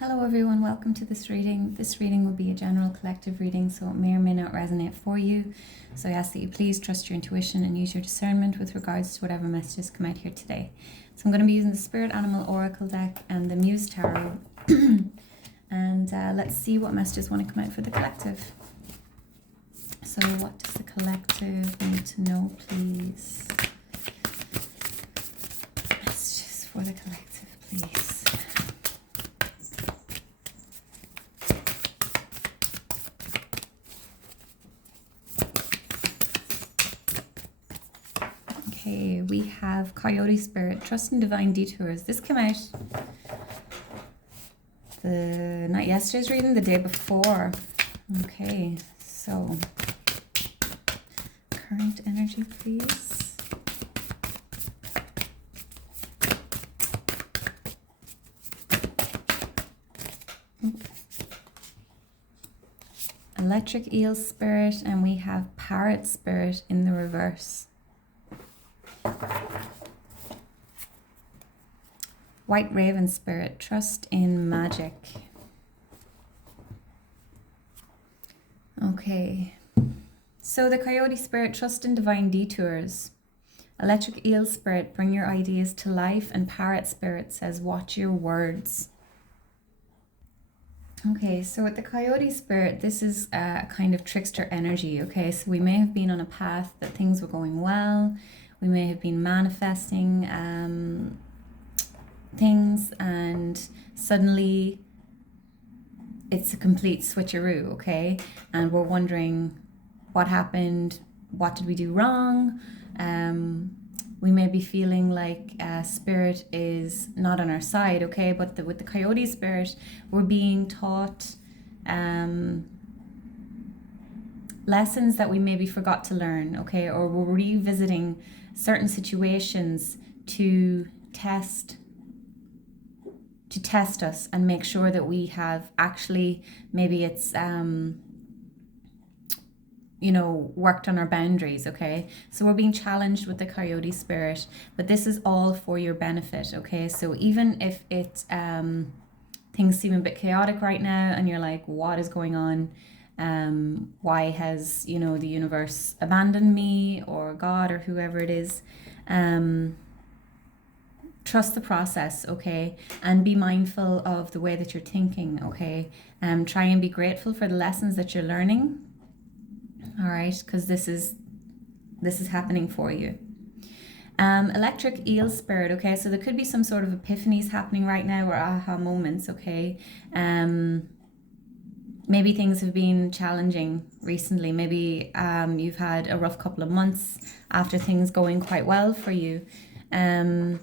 Hello everyone, welcome to this reading. This reading will be a general collective reading, so it may or may not resonate for you. So I ask that you please trust your intuition and use your discernment with regards to whatever messages come out here today. So I'm going to be using the Spirit Animal Oracle deck and the Muse Tarot. And let's see what messages want to come out for the collective. So what does the collective need to know, please? Messages for the collective, please. Okay, we have Coyote Spirit, Trust in Divine Detours. This came out not yesterday's reading, the day before. Okay, so current energy, please. Electric Eel Spirit, and we have Parrot Spirit in the reverse. White Raven Spirit, Trust in Magic. Okay, so the Coyote Spirit, Trust in Divine Detours. Electric Eel Spirit, bring your ideas to life. And Parrot Spirit says, watch your words. Okay, so with the Coyote Spirit, this is a kind of trickster energy, okay? So we may have been on a path that things were going well. We may have been manifesting things, and suddenly it's a complete switcheroo, okay? And we're wondering what happened, what did we do wrong? We may be feeling like spirit is not on our side, okay? But with the Coyote Spirit, we're being taught lessons that we maybe forgot to learn, okay? Or we're revisiting certain situations to test us and make sure that we have actually, maybe it's worked on our boundaries, okay? So we're being challenged with the Coyote Spirit, but this is all for your benefit, okay? So even if things seem a bit chaotic right now and you're like, what is going on? Why has, the universe abandoned me, or God, or whoever it is? Trust the process, okay? And be mindful of the way that you're thinking, okay? Try and be grateful for the lessons that you're learning, all right? Because this is happening for you. Electric Eel Spirit, okay? So there could be some sort of epiphanies happening right now, or aha moments, okay? Maybe things have been challenging recently. Maybe you've had a rough couple of months after things going quite well for you. And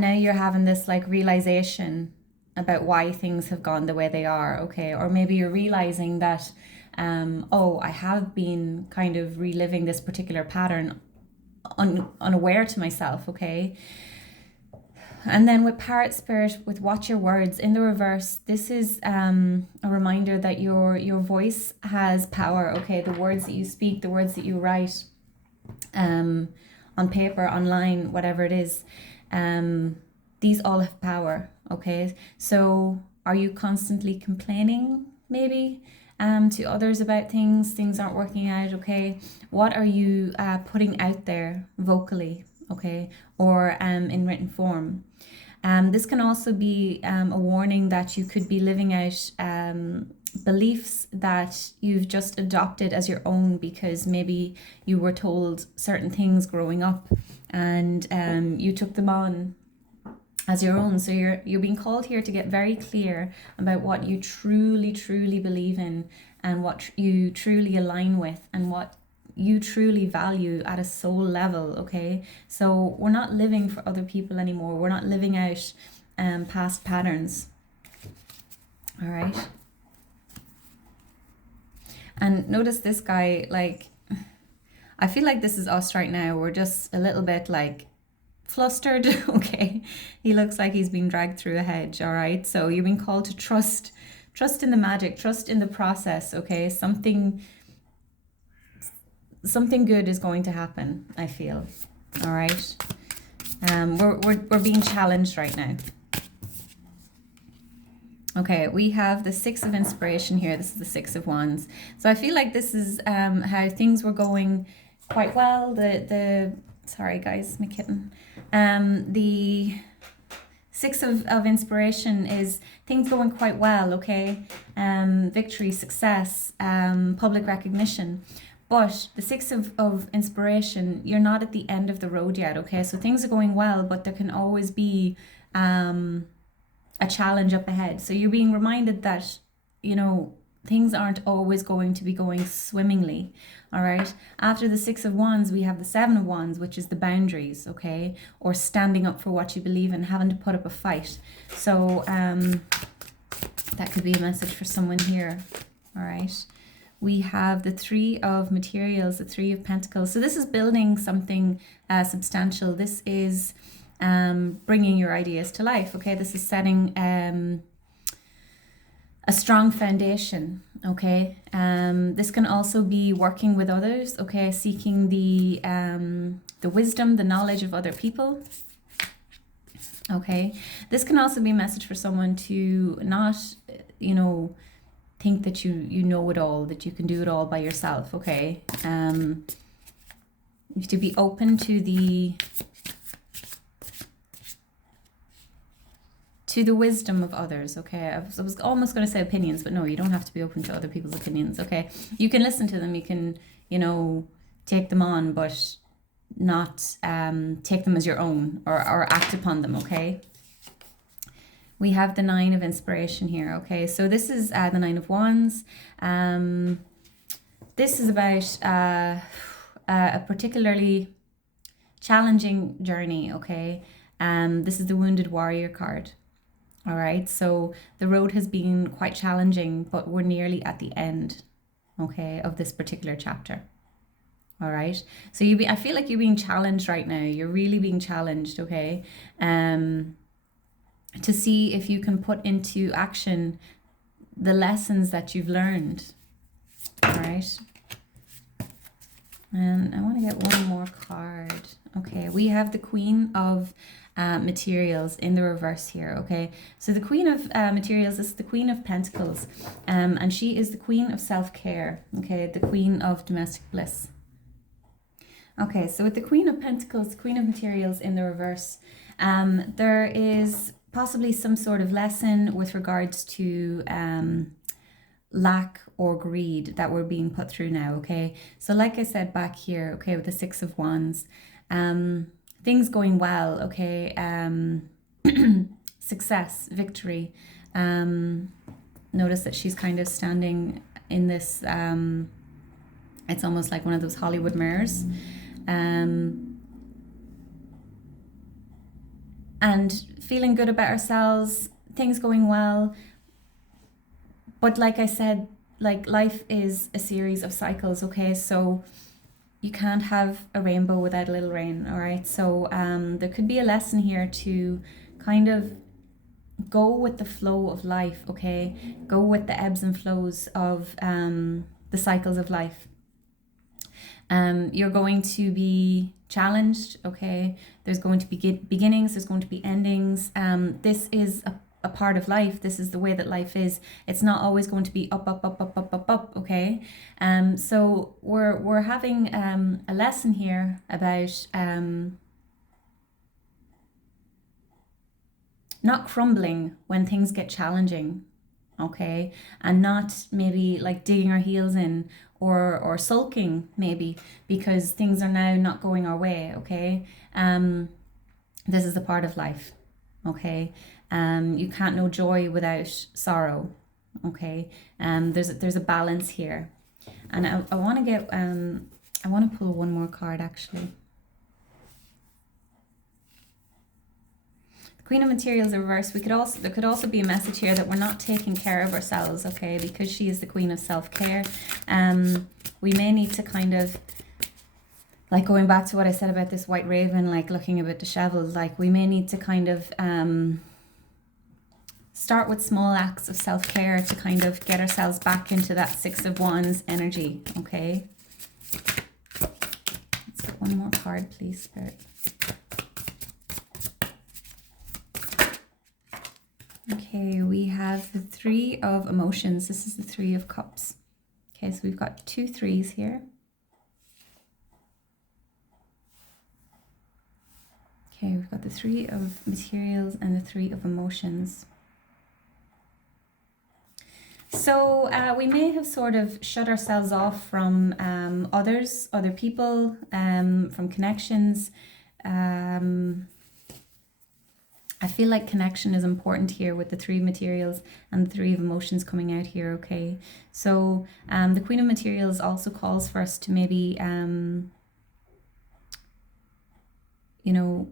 now you're having this like realization about why things have gone the way they are, okay? Or maybe you're realizing that, I have been kind of reliving this particular pattern unaware to myself, okay? And then with Parrot Spirit, with watch your words in the reverse, this is a reminder that your voice has power, okay? The words that you speak, the words that you write on paper, online, whatever it is, these all have power, okay? So are you constantly complaining maybe to others about things aren't working out, okay? What are you putting out there vocally, okay, or in written form? This can also be a warning that you could be living out beliefs that you've just adopted as your own because maybe you were told certain things growing up, and you took them on as your own. So you're being called here to get very clear about what you truly believe in, and what you truly align with, and what you truly value at a soul level, okay? So we're not living for other people anymore. We're not living out past patterns, all right? And notice this guy, like, I feel like this is us right now. We're just a little bit like flustered, okay? He looks like he's been dragged through a hedge, all right? So you're being called to trust in the magic, trust in the process, okay? Something good is going to happen, I feel, all right? We're being challenged right now. Okay, we have the Six of Inspiration here. This is the Six of Wands. So I feel like this is how things were going quite well. The sorry guys, my kitten. The Six of Inspiration is things going quite well, okay? Victory, success, public recognition. But the Six of Inspiration, you're not at the end of the road yet, okay? So things are going well, but there can always be a challenge up ahead. So you're being reminded that, things aren't always going to be going swimmingly. All right. After the Six of Wands, we have the Seven of Wands, which is the boundaries, okay? Or standing up for what you believe in, having to put up a fight. So that could be a message for someone here. All right. We have the Three of Materials, the Three of Pentacles. So this is building something substantial. This is bringing your ideas to life, okay? This is setting a strong foundation, okay? This can also be working with others, okay? Seeking the wisdom, the knowledge of other people, okay? This can also be a message for someone to not, think that you know it all, that you can do it all by yourself, okay? You have to be open to the wisdom of others, okay? I was almost going to say opinions, but no, you don't have to be open to other people's opinions, okay? You can listen to them, you can, take them on, but not take them as your own or act upon them, okay? We have the Nine of Inspiration here, okay? So this is the Nine of Wands. This is about a particularly challenging journey, okay? This is the Wounded Warrior card. All right, so the road has been quite challenging, but we're nearly at the end, okay, of this particular chapter. All right, so I feel like you're being challenged right now. You're really being challenged, okay, to see if you can put into action the lessons that you've learned. All right, and I want to get one more card. Okay, we have the Queen of Materials in the reverse here, okay? So the Queen of Materials is the Queen of Pentacles, and she is the Queen of Self-Care, okay? The Queen of Domestic Bliss. Okay, so with the Queen of Pentacles, Queen of Materials in the reverse, there is possibly some sort of lesson with regards to lack or greed that we're being put through now, okay? So like I said back here, okay, with the Six of Wands, things going well, okay, success, victory. Notice that she's kind of standing in this, it's almost like one of those Hollywood mirrors. And feeling good about ourselves, things going well. But like I said, like life is a series of cycles, okay? So you can't have a rainbow without a little rain, all right? So there could be a lesson here to kind of go with the flow of life, okay? Go with the ebbs and flows of the cycles of life. You're going to be challenged, okay? There's going to be beginnings, there's going to be endings. This is a part of life. This is the way that life is. It's not always going to be up, up, up, up, up, up, up, okay? So we're having a lesson here about not crumbling when things get challenging, okay? And not maybe like digging our heels in or sulking maybe because things are now not going our way, okay? This is the part of life, okay? You can't know joy without sorrow, okay? There's a balance here. And I want to get, I want to pull one more card actually. Queen of Materials in reverse. There could also be a message here that we're not taking care of ourselves, okay? Because she is the Queen of Self-Care. We may need to kind of, like going back to what I said about this white raven, like looking a bit disheveled, like we may need to kind of start with small acts of self-care to kind of get ourselves back into that Six of Wands energy, okay? Let's get one more card, please, Spirit. Okay, we have the Three of Emotions. This is the Three of Cups. Okay, so we've got 2 threes here. Okay, we've got the Three of Materials and the Three of Emotions. So we may have sort of shut ourselves off from other people, from connections. I feel like connection is important here with the Three of Materials and the Three of Emotions coming out here, okay? So the Queen of Materials also calls for us to maybe, you know,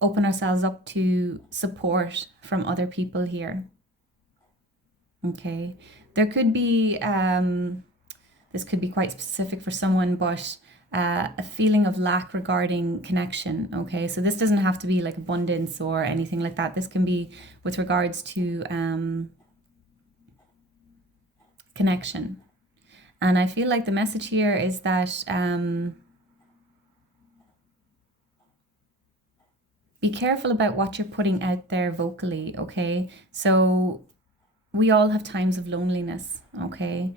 open ourselves up to support from other people here, okay? There could be, this could be quite specific for someone, but a feeling of lack regarding connection, okay? So this doesn't have to be like abundance or anything like that. This can be with regards to connection. And I feel like the message here is that be careful about what you're putting out there vocally, okay? So we all have times of loneliness, okay?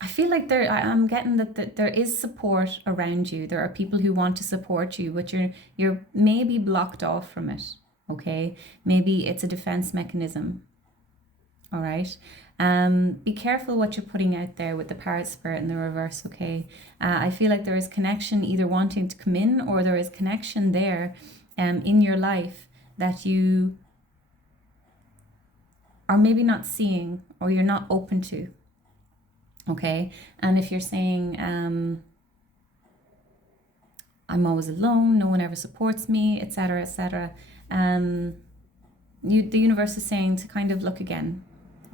I feel like I'm getting that there is support around you. There are people who want to support you, but you're maybe blocked off from it, okay? Maybe it's a defense mechanism, all right? Be careful what you're putting out there with the Parrot Spirit in the reverse, okay? I feel like there is connection either wanting to come in, or there is connection there in your life that you are maybe not seeing or you're not open to, okay? And if you're saying, I'm always alone, no one ever supports me, etc., etc., the universe is saying to kind of look again,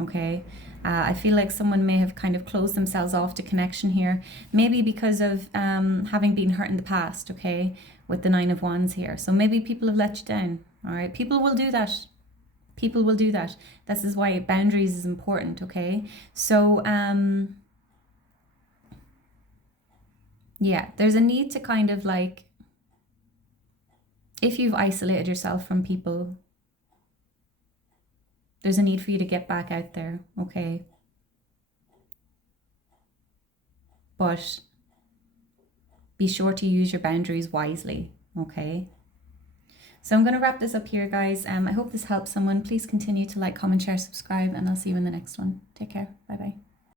okay? I feel like someone may have kind of closed themselves off to connection here, maybe because of having been hurt in the past, okay, with the Nine of Wands here. So maybe people have let you down, all right? People will do that. People will do that. This is why boundaries is important, okay? So, yeah, there's a need to kind of like, if you've isolated yourself from people, there's a need for you to get back out there, okay? But be sure to use your boundaries wisely, okay? So I'm going to wrap this up here, guys. I hope this helps someone. Please continue to like, comment, share, subscribe, and I'll see you in the next one. Take care. Bye-bye.